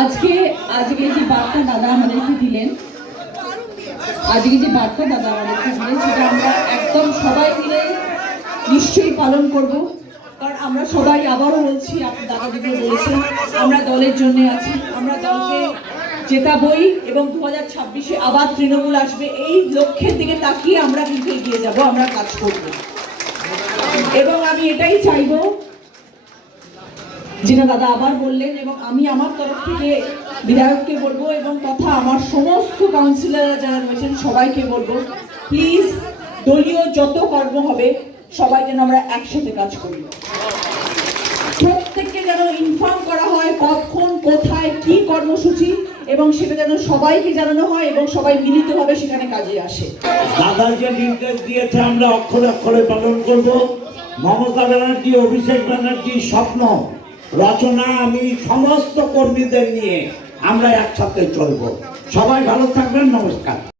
আজকে আজকে যে বার্তা দাদা আমাদেরকে দিলেন, আজকে যে বার্তা দাদা আমাদেরকে দিলেন, সেটা আমরা একদম সবাই মিলে নিশ্চয়ই পালন করব। কারণ আমরা সবাই আবারও বলছি, আপনি দাদা দিদি বলেছেন, আমরা দলের জন্য আছি, আমরা দলকে জেতাবই এবং দু হাজার ছাব্বিশে আবার তৃণমূল আসবে, এই লক্ষ্যের দিকে তাকিয়ে আমরা কিন্তু এগিয়ে যাব, আমরা কাজ করব। এবং আমি এটাই চাইব যেটা দাদা আবার বললেন এবং আমি আমার তরফ থেকে বিধায়ককে বলব এবং তথা আমার সমস্ত কাউন্সিলররা যারা রয়েছেন সবাইকে বলব প্লিজ দলীয় যত কর্ম হবে, সবাই যেন আমরা একসাথে কাজ করি। প্রত্যেককে যেন ইনফর্ম করা হয় কখন কোথায়, কি কর্মসূচি এবং সেটা যেন সবাইকে জানানো হয় এবং সবাই মিলিতভাবে সেখানে কাজে আসে। দাদা যে নির্দেশ দিয়েছে, আমরা অক্ষরে অক্ষরে পালন করব। মমতা ব্যানার্জি, অভিষেক ব্যানার্জির স্বপ্ন। রচনা আমি সমস্ত কর্মীদের নিয়ে আমরা একসাথে চলব। সবাই ভালো থাকবেন নমস্কার।